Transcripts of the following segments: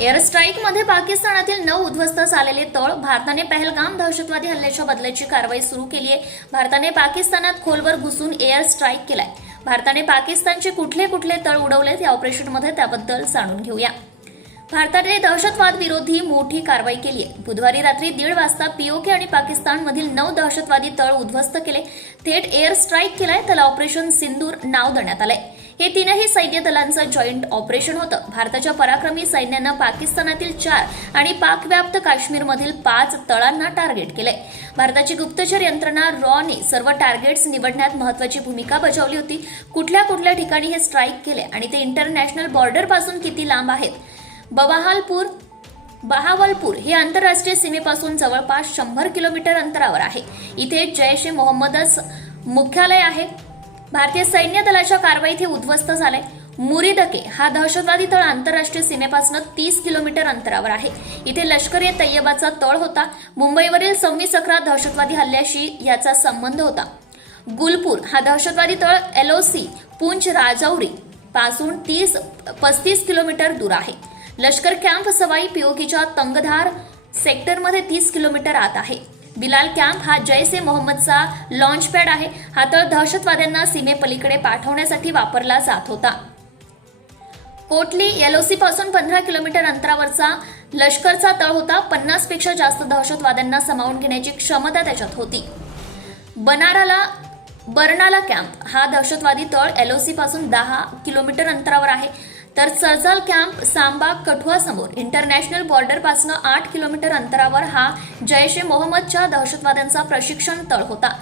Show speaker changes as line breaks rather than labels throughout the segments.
Air स्ट्राईकमध्ये पाकिस्तानातील नऊ उद्ध्वस्त झालेले तळ भारताने पहलगाम दहशतवादी हल्ल्याच्या बदल्याची कारवाई सुरू केली आहे. भारताने पाकिस्तानात खोलवर घुसून एअर स्ट्राईक केलाय. भारताने पाकिस्तानचे कुठले कुठले तळ उडवलेत या ऑपरेशनमध्ये त्याबद्दल जाणून घेऊया. भारताने दहशतवाद विरोधी मोठी कारवाई केली आहे. बुधवारी रात्री दीड वाजता पीओके आणि पाकिस्तानमधील नऊ दहशतवादी तळ उद्ध्वस्त केले. थेट एअर स्ट्राईक केलाय. त्याला ऑपरेशन सिंदूर नाव देण्यात आलंय. हे तीनही सैन्य दलांचं जॉईंट ऑपरेशन होतं. भारताच्या पराक्रमी सैन्यानं पाकिस्तानातील चार आणि पाकव्याप्त काश्मीरमधील पाच तळांना टार्गेट केलंय. भारताची गुप्तचर यंत्रणा रॉने सर्व टार्गेट्स निवडण्यात महत्वाची भूमिका बजावली होती. कुठल्या कुठल्या ठिकाणी हे स्ट्राईक केले आणि ते इंटरनॅशनल बॉर्डरपासून किती लांब आहेत? बवाहालपूर बहावलपूर हे आंतरराष्ट्रीय सीमेपासून जवळपास शंभर किलोमीटर अंतरावर आहे. इथे जैश ए मोहम्मदच मुख्यालय आहे. भारतीय सैन्य दलाच्या कारवाईत हे उद्ध्वस्त झाले मुरीदके हा दहशतवादी तळ आंतरराष्ट्रीय सीमेपासून तीस किलोमीटर अंतरावर आहे. इथे लष्कर ए तय्यबाचा तळ होता. मुंबईवरील सव्वीस अकरा दहशतवादी हल्ल्याशी याचा संबंध होता. गुलपूर हा दहशतवादी तळ एलओसी पुंछ राजौरी पासून तीस पस्तीस किलोमीटर दूर आहे. लष्कर कॅम्प सवाई पीओकीच्या तंगधार सेक्टरमध्ये तीस किलोमीटर आत आहे. बिलाल कॅम्प हा जैस ए मोहम्मदचा लॉन्च पॅड आहे. हा तळ दहशतवाद्यांना सीमेपलीकडे पाठवण्यासाठी वापरला जात होता. कोटली एलओसी पासून पंधरा किलोमीटर अंतरावरचा लष्करचा तळ होता. पन्नासपेक्षा जास्त दहशतवाद्यांना सामावून घेण्याची क्षमता त्याच्यात होती. बनाराला बर्नाला कॅम्प हा दहशतवादी तळ एलओसी पासून दहा किलोमीटर अंतरावर आहे. तर सरजाल कॅम्प सांबा कठुआ समोर इंटरनॅशनल बॉर्डरपासून आठ किलोमीटर अंतरावर हा जैश ए मोहम्मदच्या दहशतवाद्यांचा प्रशिक्षण तळ होता.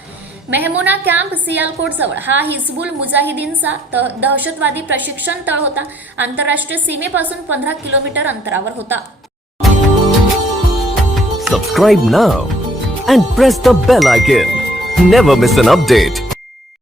मेहमोना कॅम्प सियालकोट जवळ. हा हिजबुल मुजाहिदीनचा दहशतवादी प्रशिक्षण तळ होता. आंतरराष्ट्रीय सीमेपासून पंधरा किलोमीटर अंतरावर होता.
Subscribe now and press the bell icon never miss an update